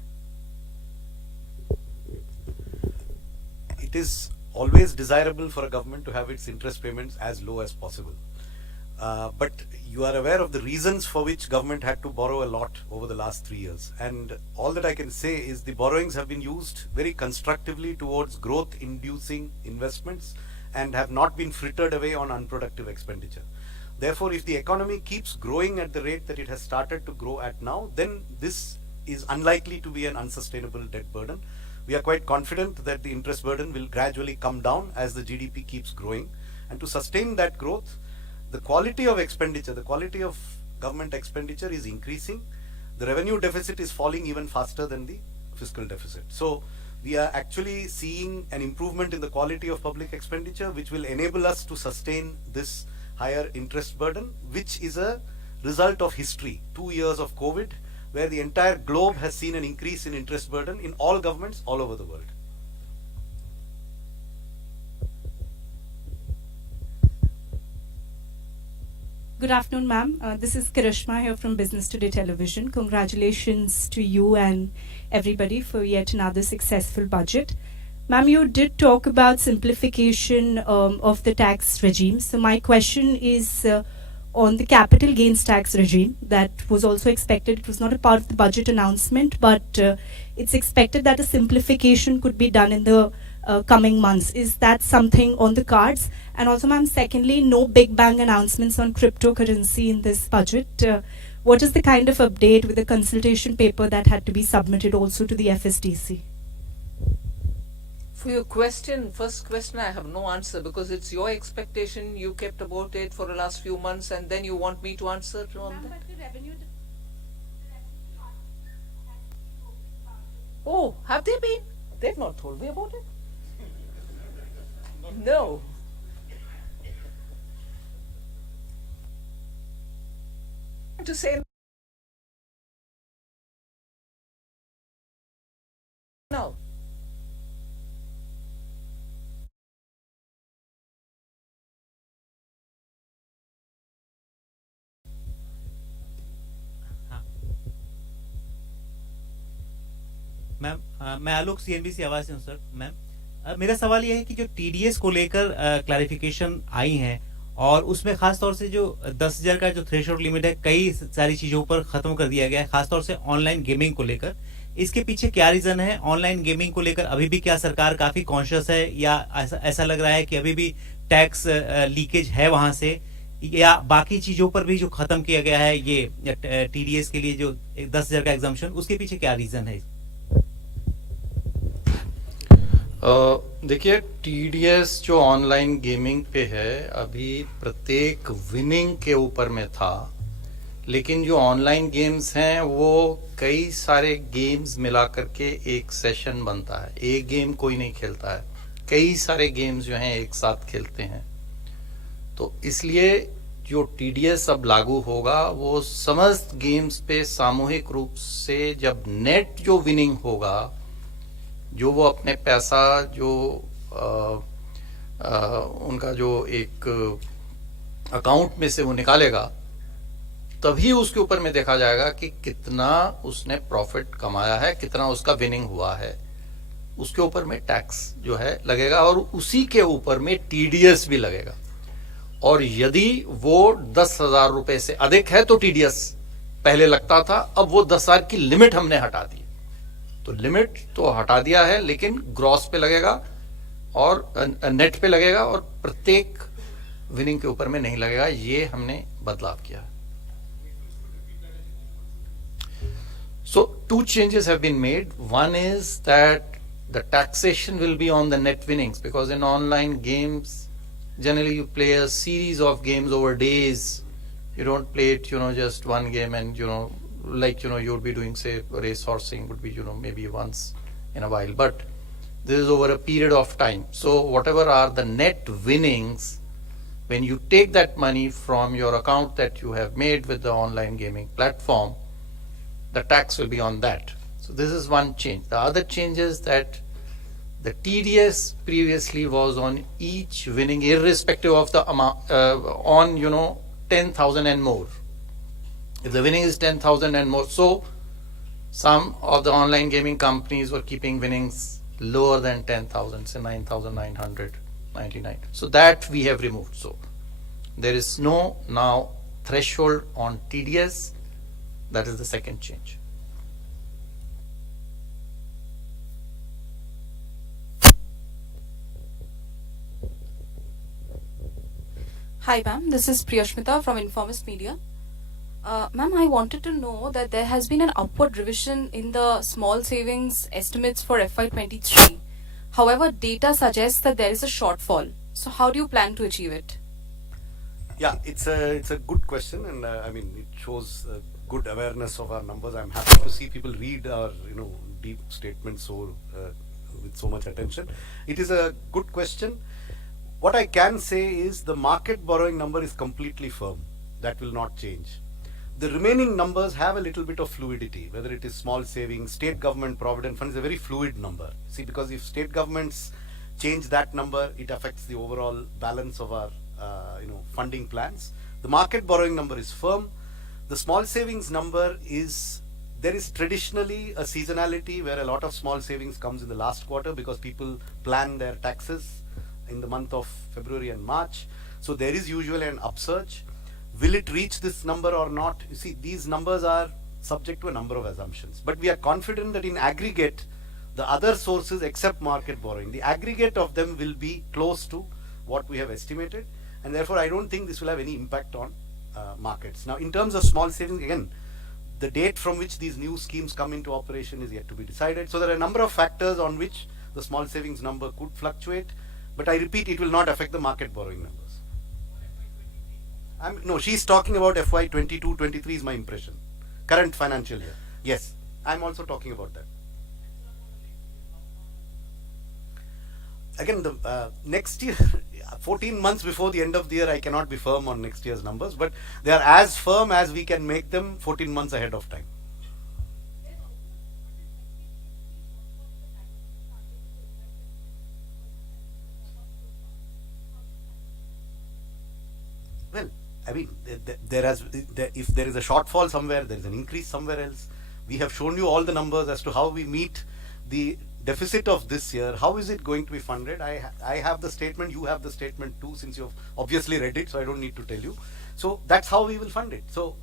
It is always desirable for a government to have its interest payments as low as possible. But you are aware of the reasons for which government had to borrow a lot over the last 3 years. And all that I can say is the borrowings have been used very constructively towards growth-inducing investments and have not been frittered away on unproductive expenditure. Therefore, if the economy keeps growing at the rate that it has started to grow at now, then this is unlikely to be an unsustainable debt burden. We are quite confident that the interest burden will gradually come down as the GDP keeps growing. And to sustain that growth, the quality of expenditure, the quality of government expenditure is increasing. The revenue deficit is falling even faster than the fiscal deficit. So we are actually seeing an improvement in the quality of public expenditure, which will enable us to sustain this higher interest burden, which is a result of history. 2 years of COVID, where the entire globe has seen an increase in interest burden in all governments all over the world. Good afternoon, ma'am. This is Karishma here from Business Today Television. Congratulations to you and everybody for yet another successful budget. Ma'am, you did talk about simplification of the tax regime. So my question is on the capital gains tax regime that was also expected. It was not a part of the budget announcement, but it's expected that a simplification could be done in the coming months. Is that something on the cards? And also, ma'am, secondly, no big bang announcements on cryptocurrency in this budget. What is the kind of update with the consultation paper that had to be submitted also to the FSDC? For your question, first question, I have no answer because it's your expectation. You kept about it for the last few months and then you want me to answer on that? Oh, have they been? They've not told me about it. No. To say no. Ma'am मैं आलोक CNBC आवाज से हूँ sir. Ma'am मेरा सवाल यह है कि जो टीडीएस को लेकर क्लैरिफिकेशन आई हैं और उसमें खास तौर से जो 10,000 का जो थ्रेशोल्ड लिमिट है कई सारी चीजों पर खत्म कर दिया गया है, खास तौर से ऑनलाइन गेमिंग को लेकर। इसके पीछे क्या रीजन है? ऑनलाइन गेमिंग को लेकर अभी भी क्या सरकार काफी कॉन्शियस है या ऐसा लग रहा है कि अभी भी टैक्स लीकेज है वहां से, या बाकी चीजों पर भी जो खत्म किया गया है ये टीडीएस के लिए जो 10,000 का एग्जम्पशन, उसके पीछे क्या रीजन है? देखिए टीडीएस जो ऑनलाइन गेमिंग पे है अभी प्रत्येक विनिंग के ऊपर में था, लेकिन जो ऑनलाइन गेम्स हैं वो कई सारे गेम्स मिला करके एक सेशन बनता है। एक गेम कोई नहीं खेलता है, कई सारे गेम्स जो हैं एक साथ खेलते हैं। तो इसलिए जो टीडीएस अब लागू होगा वो समस्त गेम्स पे सामूहिक रूप से जब नेट जो विनिंग होगा, जो वो अपने पैसा जो उनका जो एक अकाउंट में से वो निकालेगा, तभी उसके ऊपर में देखा जाएगा कि कितना उसने प्रॉफिट कमाया है, कितना उसका विनिंग हुआ है। उसके ऊपर में टैक्स जो है लगेगा और उसी के ऊपर में टीडीएस भी लगेगा। और यदि वो 10,000 रुपए से अधिक है तो टीडीएस पहले लगता था, अब वो 10,000 की लिमिट हमने हटा दी। तो लिमिट तो हटा दिया है, लेकिन ग्रॉस पे लगेगा और नेट पे लगेगा और प्रत्येक विनिंग के ऊपर में नहीं लगेगा। ये हमने बदलाव किया है। So 2 changes have been made. One is that the taxation will be on the net winnings, because in online games generally you play a series of games over days. You don't play it, just one game and, like, you would be doing, say, race horsing would be, maybe once in a while. But this is over a period of time. So whatever are the net winnings, when you take that money from your account that you have made with the online gaming platform, the tax will be on that. So this is one change. The other change is that the TDS previously was on each winning, irrespective of the amount, on 10,000 and more. If the winning is 10,000 and more, so some of the online gaming companies were keeping winnings lower than 10,000, say 9,999. So that we have removed. So there is no now threshold on TDS. That is the second change. Hi ma'am, this is Priyashmita from Informist Media. Ma'am, I wanted to know that there has been an upward revision in the small savings estimates for FY23. However, data suggests that there is a shortfall. So how do you plan to achieve it? Yeah, it's a good question, and it shows good awareness of our numbers. I'm happy to see people read our deep statements with so much attention. It is a good question. What I can say is the market borrowing number is completely firm. That will not change. The remaining numbers have a little bit of fluidity, whether it is small savings, state government provident fund is a very fluid number. See, because if state governments change that number, it affects the overall balance of our funding plans. The market borrowing number is firm. The small savings number there is traditionally a seasonality where a lot of small savings comes in the last quarter because people plan their taxes in the month of February and March. So there is usually an upsurge. Will it reach this number or not? You see, these numbers are subject to a number of assumptions. But we are confident that in aggregate, the other sources except market borrowing, the aggregate of them will be close to what we have estimated. And therefore, I don't think this will have any impact on markets. Now, in terms of small savings, again, the date from which these new schemes come into operation is yet to be decided. So there are a number of factors on which the small savings number could fluctuate. But I repeat, it will not affect the market borrowing numbers. No, she's talking about FY 22-23 is my impression. Current financial year. Yes, I'm also talking about that. Again, the next year, 14 months before the end of the year, I cannot be firm on next year's numbers, but they are as firm as we can make them 14 months ahead of time. Well, I mean, if there is a shortfall somewhere, there is an increase somewhere else. We have shown you all the numbers as to how we meet the deficit of this year. How is it going to be funded? I have the statement, you have the statement too, since you've obviously read it, so I don't need to tell you. So that's how we will fund it. So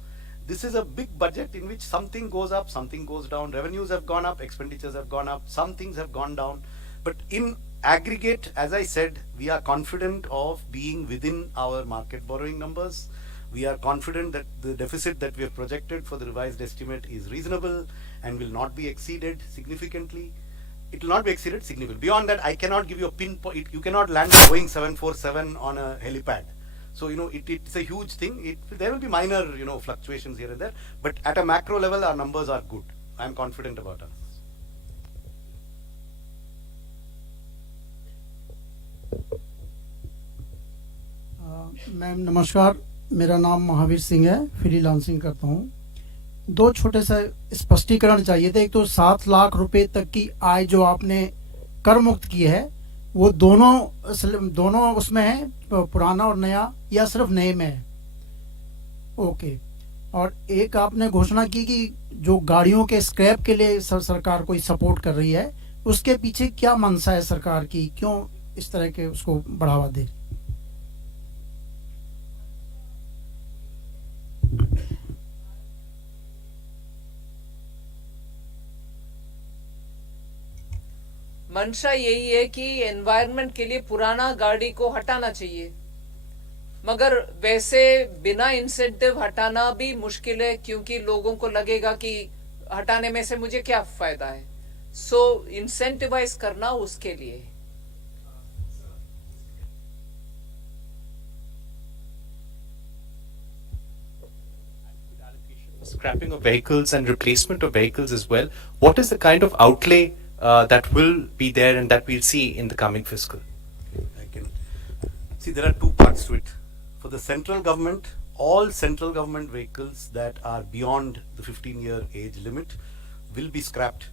this is a big budget in which something goes up, something goes down. Revenues have gone up, expenditures have gone up, some things have gone down. But in aggregate, as I said, we are confident of being within our market borrowing numbers. We are confident that the deficit that we have projected for the revised estimate is reasonable and will not be exceeded significantly. it will not be exceeded significantly. Beyond that, I cannot give you a pinpoint. You cannot land a Boeing 747 on a helipad. So, it's a huge thing. There will be minor, fluctuations here and there. But at a macro level, our numbers are good. I am confident about us. Ma'am नमस्कार, मेरा नाम महावीर सिंह है, freelancing करता हूँ। दो छोटे से स्पष्टीकरण चाहिए थे। एक तो 7 लाख रुपए तक की आय जो आपने कर मुक्त की है, वो दोनों उसमें है, पुराना और नया, या सिर्फ नए में है? ओके। और एक आपने घोषणा की कि जो गाड़ियों के स्क्रैप के लिए सरकार कोई सपोर्ट कर रही है, उसके पीछे क्या मंशा है सरकार की? क्यों इस तरह के उसको बढ़ावा दे? मंशा यही है कि एनवायरनमेंट के लिए पुराना गाड़ी को हटाना चाहिए, मगर वैसे बिना इंसेंटिव हटाना भी मुश्किल है, क्योंकि लोगों को लगेगा कि हटाने में से मुझे क्या फायदा है। सो इंसेंटिवाइज करना उसके लिए। Scrapping of vehicles and replacement of vehicles as well. What is the kind of outlay that will be there and that we'll see in the coming fiscal? See, there are two parts to it. For the central government, all central government vehicles that are beyond the 15-year age limit will be scrapped.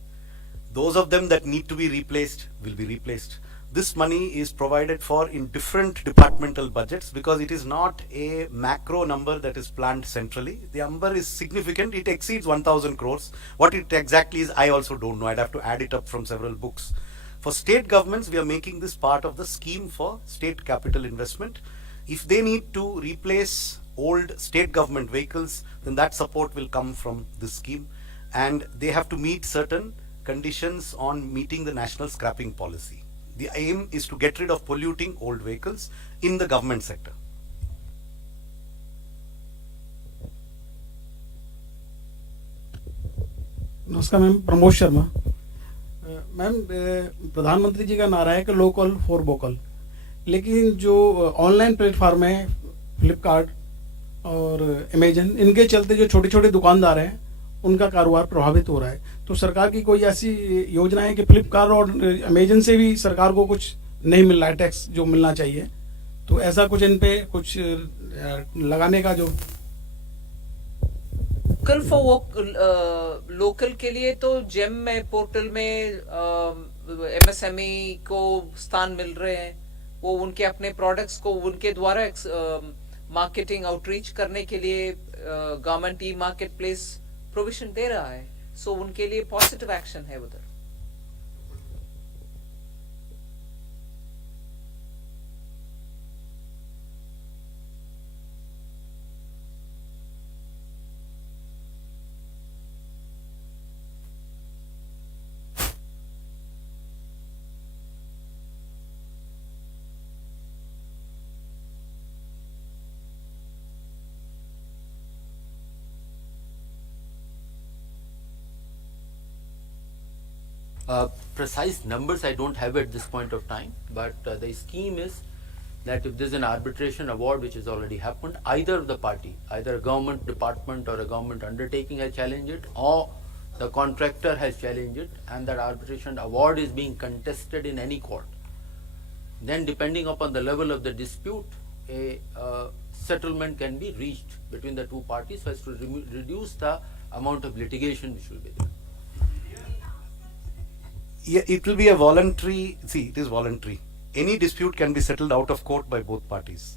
Those of them that need to be replaced will be replaced. This money is provided for in different departmental budgets because it is not a macro number that is planned centrally. The number is significant. It exceeds 1,000 crores. What it exactly is, I also don't know. I'd have to add it up from several books. For state governments, we are making this part of the scheme for state capital investment. If they need to replace old state government vehicles, then that support will come from this scheme. And they have to meet certain conditions on meeting the national scrapping policy. The aim is to get rid of polluting old vehicles in the government sector. नमस्कार ma'am, Pramod Sharma. Ma'am, प्रधानमंत्री जी का नारा है कि local for vocal, लेकिन जो online platform है, फ्लिपकार्ट और अमेजन, इनके चलते जो छोटे छोटे दुकानदार हैं उनका कारोबार प्रभावित हो रहा है। तो सरकार की कोई ऐसी योजना है कि फ्लिपकार्ट और अमेजन से भी सरकार को कुछ नहीं मिल रहा है टैक्स जो मिलना चाहिए, तो ऐसा कुछ इन पे कुछ लगाने का जो लोकल के लिए तो जेम में पोर्टल में MSME को स्थान मिल रहे हैं। वो उनके अपने प्रोडक्ट्स को उनके द्वारा मार्केटिंग आउटरीच करने के लिए government e market place provision दे रहा है। सो उनके लिए पॉजिटिव एक्शन है उधर। Precise numbers I don't have at this point of time, but the scheme is that if there's an arbitration award which has already happened, either of the party, either a government department or a government undertaking has challenged it, or the contractor has challenged it, and that arbitration award is being contested in any court, then depending upon the level of the dispute, a settlement can be reached between the two parties so as to reduce the amount of litigation which will be there. Yeah, it will be a voluntary, it is voluntary. Any dispute can be settled out of court by both parties.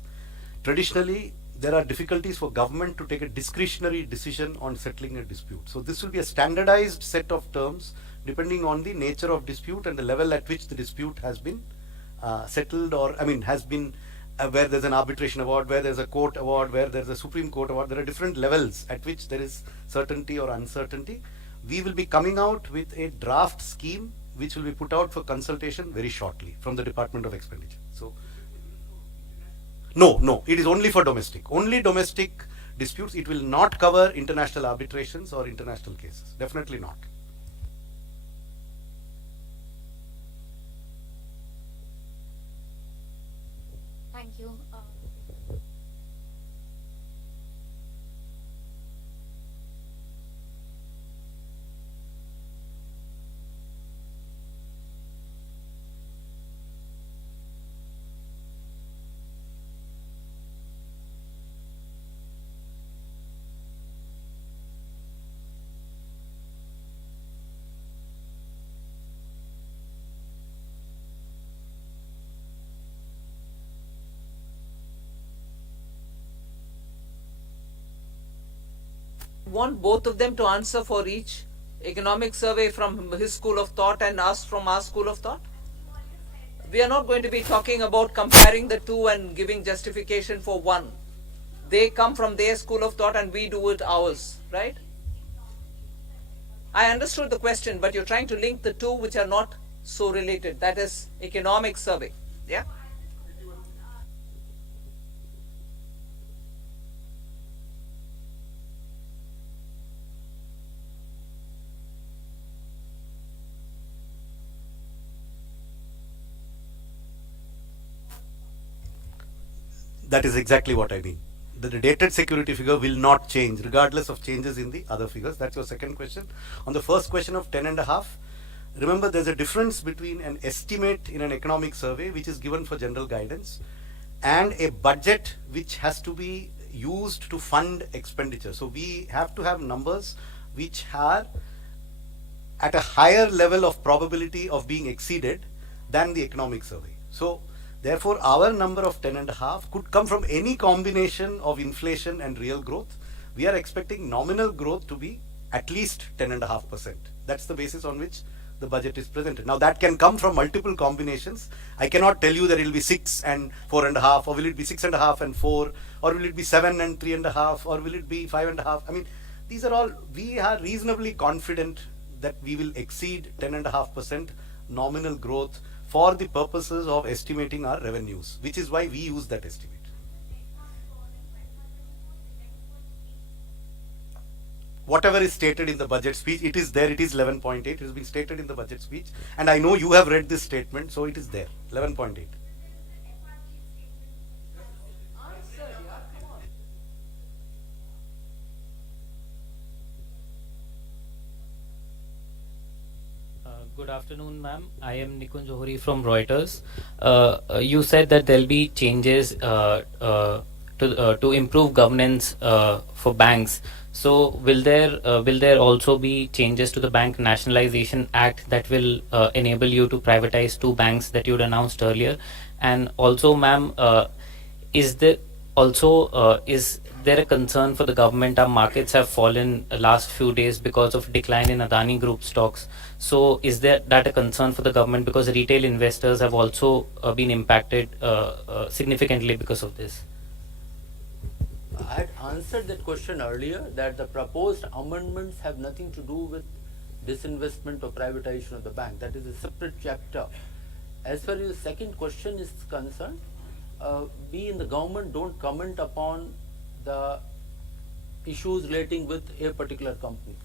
Traditionally, there are difficulties for government to take a discretionary decision on settling a dispute. So this will be a standardized set of terms depending on the nature of dispute and the level at which the dispute has been settled, or has been where there's an arbitration award, where there's a court award, where there's a Supreme Court award. There are different levels at which there is certainty or uncertainty. We will be coming out with a draft scheme which will be put out for consultation very shortly from the Department of Expenditure. So, no, it is only for domestic. Only domestic disputes. It will not cover international arbitrations or international cases. Definitely not. Thank you. Want both of them to answer for each economic survey from his school of thought and us from our school of thought? We are not going to be talking about comparing the two and giving justification for one. They come from their school of thought and we do it ours, right? I understood the question, but you're trying to link the two which are not so related. That is economic survey. Yeah? That is exactly what I mean. The dated security figure will not change regardless of changes in the other figures. That's your second question. On the first question of 10.5, remember there's a difference between an estimate in an economic survey which is given for general guidance and a budget which has to be used to fund expenditure. So we have to have numbers which are at a higher level of probability of being exceeded than the economic survey. So therefore, our number of 10.5 could come from any combination of inflation and real growth. We are expecting nominal growth to be at least 10.5%. That's the basis on which the budget is presented. Now that can come from multiple combinations. I cannot tell you that it will be 6 and 4.5, or will it be 6.5 and 4, or will it be 7 and 3.5, or will it be 5.5. I mean, these are all, we are reasonably confident that we will exceed 10.5% nominal growth for the purposes of estimating our revenues, which is why we use that estimate. Whatever is stated in the budget speech, it is there, it is 11.8, it has been stated in the budget speech, and I know you have read this statement, so it is there, 11.8. Good afternoon, ma'am. I am Nikun Johari from Reuters. You said that there'll be changes to improve governance for banks. So will there also be changes to the Bank Nationalization Act that will enable you to privatize 2 banks that you'd announced earlier? And also, ma'am, is there a concern for the government? Our markets have fallen the last few days because of decline in Adani Group stocks. So is that a concern for the government, because retail investors have also been impacted significantly because of this? I had answered that question earlier, that the proposed amendments have nothing to do with disinvestment or privatization of the bank. That is a separate chapter. As far as the second question is concerned, we in the government don't comment upon the issues relating with a particular company.